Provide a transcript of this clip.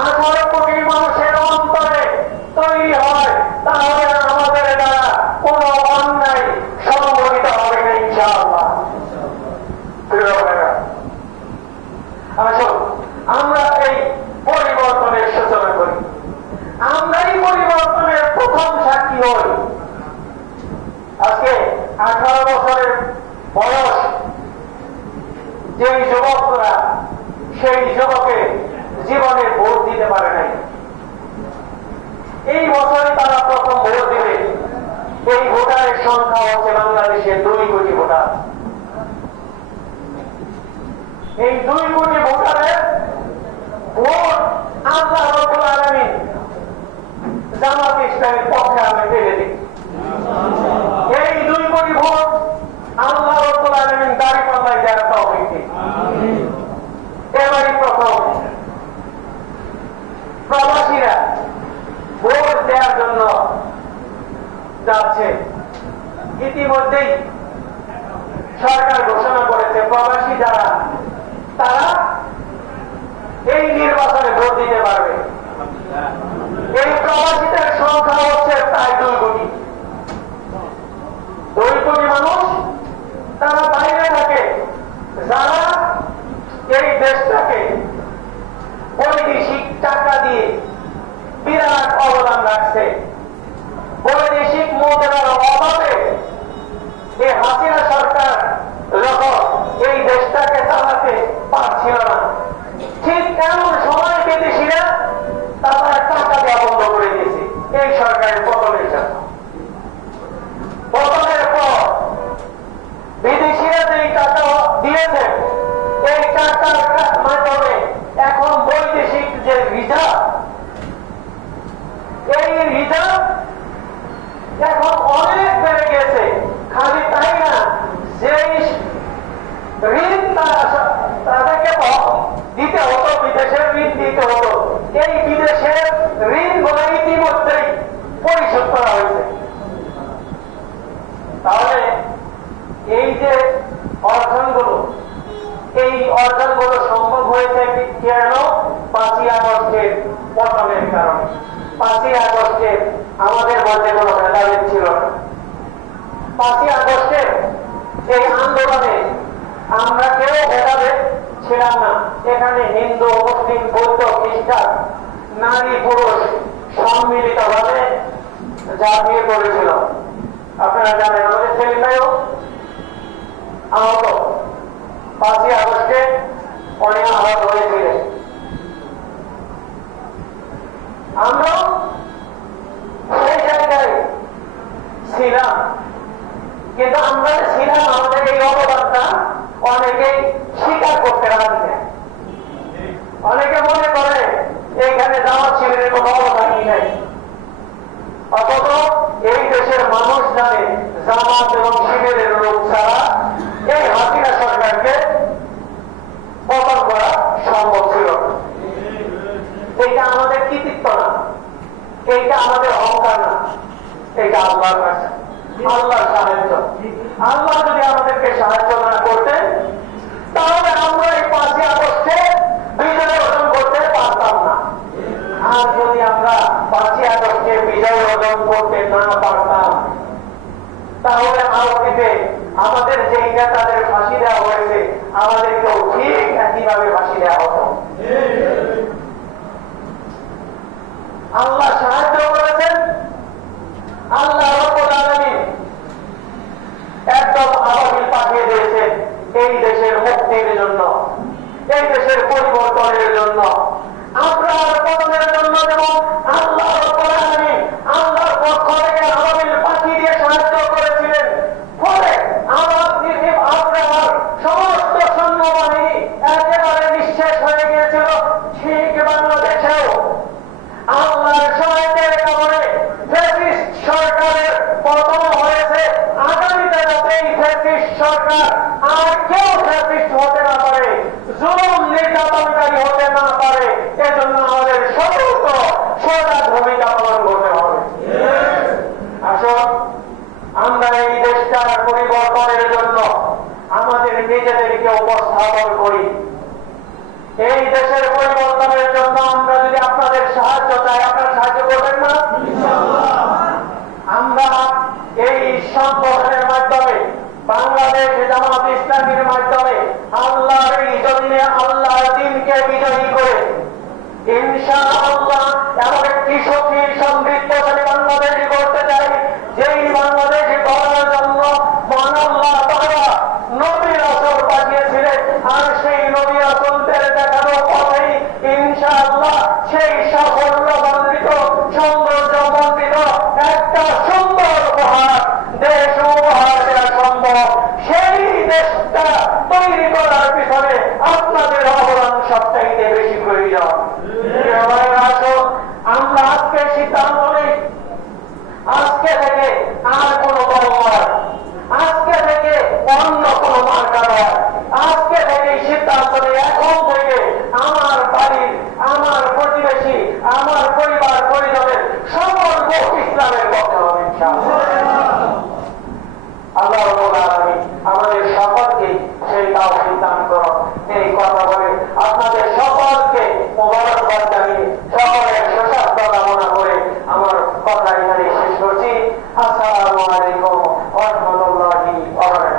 18 কোটি মানুষের অন্তরে তৈরি হয়, তাহলে আমাদের দ্বারা কোনো অন্যায় সংগঠিত হবে না ইনশাআল্লাহ। আসুন আমরা এই পরিবর্তনের সূচনা করি, আমরা এই পরিবর্তনের প্রথম সাক্ষী হই। আজকে 18 বছরের বয়স যেই যুবকরা, সেই যুবকে জীবনে ভোট দিতে পারে নাই, এই বছরে তারা প্রথম ভোট দিবে। এই ভোটারের সংখ্যা হচ্ছে বাংলাদেশের 2 কোটি ভোটার। এই 2 কোটি ভোটারের ভোট আল্লাহ রাব্বুল আলামিন জামাত ইসলামের পক্ষে আমি পেয়ে দিই। এই 2 কোটি ভোট আল্লাহ রাব্বুল আলামিন দাঁড়িপাল্লায় দেওয়ার তৌফিক দিন। এবারই প্রথম প্রবাসীরা ভোট দেওয়ার জন্য যাচ্ছে। ইতিমধ্যেই সরকার ঘোষণা করেছে প্রবাসী যারা, তারা এই নির্বাচনে ভোট দিতে পারবে। এই প্রবাসীদের সংখ্যা হচ্ছে প্রায় 2 কোটি। 2 কোটি মানুষ তারা বাইরে থাকে, যারা এই দেশটাকে বৈদেশিক টাকা দিয়ে বিরাট অবদান রাখছে। বৈদেশিক মুদ্রার অভাবে এই হাসিনা সরকার যখন এই দেশটাকে চালাতে পারছিল না, ঠিক এমন সময় বিদেশিরা তারা টাকা দেওয়া বন্ধ করে দিয়েছে এই সরকারের পতনের জন্য। পতনের পর বিদেশিরা যেই টাকা দিয়েছে, এই টাকার মাধ্যমে এখন বৈদেশিক যে রিজার্ভ, এই রিজার্ভ এখন অনেক বেড়ে গেছে। খালি তাই না, যে ঋণ তাদেরকে দিতে হতো, বিদেশের ঋণ দিতে হতো, এই বিদেশের ঋণ গুলো ইতিমধ্যেই পরিশোধ করা হয়েছে। তাহলে এই যে অর্জনগুলো, এই অর্জনগুলো সম্ভব হয়েছে কেন? 5ই আগস্টের পতনের কারণে। 5ই আগস্টে আমাদের মধ্যে কোনো ভেদাভেদ ছিল না। 5ই আগস্টের এই আন্দোলনে আমরা কেউ ভেদাভেদ ছিলাম না। এখানে হিন্দু, মুসলিম, বৌদ্ধ, খ্রিস্টান, নারী পুরুষ সম্মিলিত ভাবে ঝাঁপিয়ে পড়েছিল। আপনারা জানেন আমাদের সেলিম ভাইও আহত, 5ই আগস্টে অনেক আহত হয়েছিলেন। আমরাও সেই জায়গায় ছিলাম, কিন্তু আমরা ছিলাম, আমাদের এই অবদানটা অনেকেই স্বীকার করতে রাজি না। অনেকে মনে করে এইখানে জামাত শিবিরের কোনো অবদানই নাই, অথচ এই দেশের মানুষ জানে জামাত এবং শিবিরের লোক ছাড়া এই হাসিনা সরকারকে পতন করা সম্ভব ছিল না। এইটা আমাদের কৃতিত্ব না, এইটা আমাদের অহংকার না, এইটা আল্লাহর কাছে, আল্লাহর সাহায্য। আল্লাহ যদি আমাদেরকে সাহায্য না করতেন, তাহলে আমরা এই 5ই আগস্টে বিজয় অর্জন করতে পারতাম না। আর যদি আমরা 5ই আগস্টে বিজয় অর্জন করতে না পারতাম, তাহলে আরবিতে আমাদের যেই নেতাদের ফাঁসি দেওয়া হয়েছে, আমাদেরকেও ঠিক একইভাবে ফাঁসি দেওয়া হতো। আল্লাহ সাহায্য করেছেন। আল্লাহ রাব্বুল আলামিন একদম আবাবিল পাঠিয়ে দিয়েছেন এই দেশের মুক্তির জন্য, এই দেশের পরিবর্তনের জন্য, আপনার পতনের জন্য। যেমন আল্লাহ রাব্বুল আলামিন আল্লাহর পক্ষ থেকে আবাবিল পাখি দিয়ে সাহায্য করেছিলেন, ফলে আপনার সমস্ত সৈন্যবাহিনী একেবারে নিঃশেষ হয়ে গিয়েছিল। ঠিক বাংলাদেশেও আল্লাহর সহায়তার কারণে ফ্যাসিস্ট সরকারের পতন হয়েছে। আগামীতে যাতে এই ফ্যাসিস্ট সরকার আর কেউ ফ্যাসিস্ট হতে না পারে, জুলুম নির্যাতনকারী হতে না পারে, এজন্য আমাদের সতর্ক সজাগ ভূমিকা পালন করতে হবে। আসুন আমরা এই দেশটার পরিবর্তনের জন্য আমাদের নিজেদেরকে উপস্থাপন করি। এই দেশের পরিবর্তনের জন্য আমরা যদি ইসলামীর মাধ্যমে আল্লাহর এই জমিনে আল্লাহর দ্বীনকে বিজয়ী করে ইনশাআল্লাহ এমন একটি সুখী সমৃদ্ধশালী বাংলাদেশ গড়তে চাই, যেই বাংলাদেশ গড়ার জন্য মহান আল্লাহ তাআলা নবী রাসূল পাঠিয়েছিলেন, আর সেই নবী রাসূলদের দেখানো পথেই ইনশাআল্লাহ সেই সাফল্যমণ্ডিত সৌন্দর্যমণ্ডিত একটা সুন্দর উপহার দেশ উপহার দেওয়া সম্ভব। সেই দেশটা তৈরি করার পিছনে আপনাদের অবদান সবচাইতে বেশি প্রয়োজন। আমরা আজকে সিদ্ধান্ত নেই, আজকে থেকে আর কোন দল নয়, আজকে থেকে অন্য কোন মার্কা নয়, আজকে থেকে সিদ্ধান্ত নেই এখন থেকে আমার বাড়ির, আমার প্রতিবেশী, আমার পরিবার পরিজনের সকল লোক ইসলামের পক্ষে হবে ইনশাআল্লাহ। আল্লাহ রাব্বুল আলামিন আমাদের সকলকে সেই তাওফীক দান করুন। এই কথা বলে আপনাদের সকলকে মোবারকবাদ জানিয়ে সকলের সুস্বাস্থ্য কামনা করে আমার কথা এখানে শেষ করছি। আসসালামু আলাইকুম ওয়া রাহমাতুল্লাহি ওয়া বারাকাতুহু।